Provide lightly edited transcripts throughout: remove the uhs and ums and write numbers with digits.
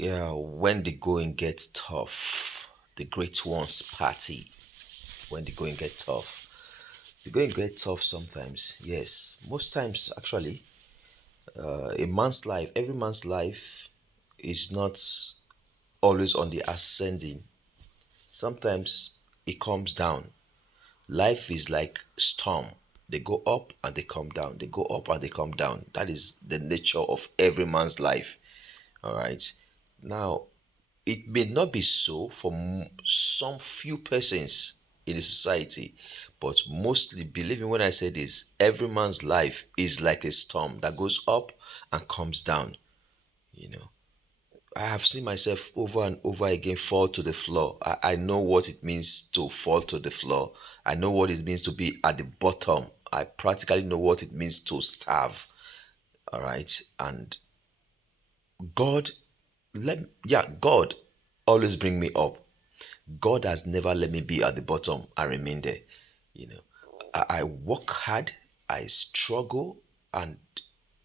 Yeah, when the going gets tough, the great ones party. When the going get tough, the going get tough sometimes. Yes, most times actually. A man's life, every man's life, is not always on the ascending. Sometimes it comes down. Life is like storm. They go up and they come down. They go up and they come down. That is the nature of every man's life. All right. Now, it may not be so for some few persons in the society, but mostly, believe me when I say this, every man's life is like a storm that goes up and comes down. You know, I have seen myself over and over again fall to the floor. I know what it means to fall to the floor. I know what it means to be at the bottom. I practically know what it means to starve. All right. And God, God always bring me up. God has never let me be at the bottom and remain there. You know, I work hard, I struggle, and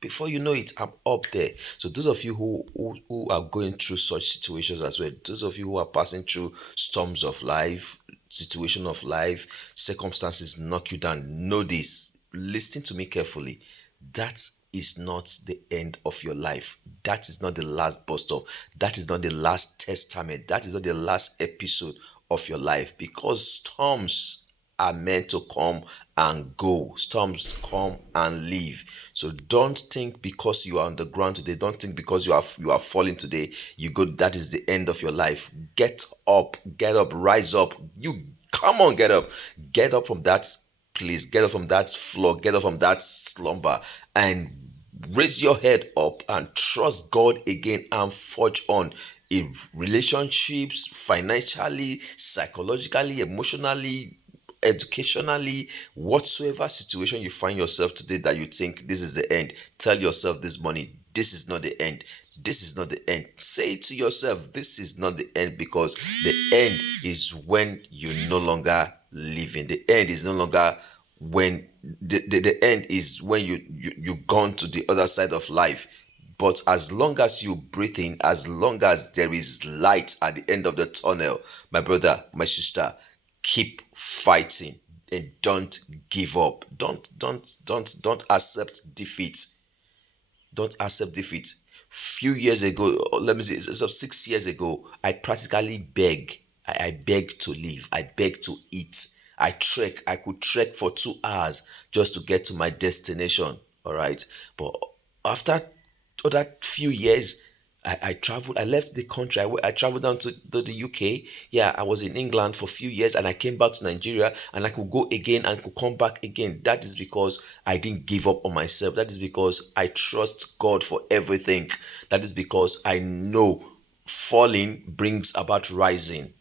before you know it, I'm up there. So those of you who are going through such situations as well, those of you who are passing through storms of life, situation of life, circumstances knock you down, know this. Listen to me carefully. That is not the end of your life. That is not the last bus stop. That is not the last testament. That is not the last episode of your life, because storms are meant to come and go. Storms come and leave. So don't think because you are on the ground today, don't think because you are falling today, you go that is the end of your life. Get up, rise up. You come on, get up. Get up from that place, get up from that floor, get up from that slumber, and raise your head up and trust God again and forge on in relationships, financially, psychologically, emotionally, educationally, whatsoever situation you find yourself today that you think this is the end. Tell yourself this morning, this is not the end. This is not the end. Say to yourself, this is not the end, because the end is when you no longer living. The end is no longer when the end is when you gone to the other side of life. But as long as you breathe in, as long as there is light at the end of the tunnel, my brother, my sister, keep fighting and don't give up. Don't accept defeat. Don't accept defeat. Few years ago, let me say, 6 years ago, I practically beg. I beg to live. I beg to eat. I trek. I could trek for 2 hours just to get to my destination. All right. But after other few years, I traveled. I left the country. I traveled down to the UK. Yeah, I was in England for a few years, and I came back to Nigeria, and I could go again and could come back again. That is because I didn't give up on myself. That is because I trust God for everything. That is because I know falling brings about rising.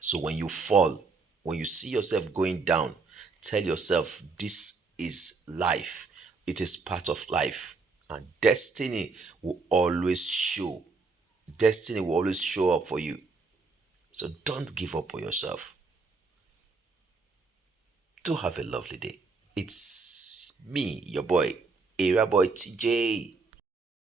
So when you fall, when you see yourself going down, tell yourself this is life. It is part of life. And destiny will always show. Destiny will always show up for you. So don't give up on yourself. Do have a lovely day. It's me, your boy, Area Boy TJ.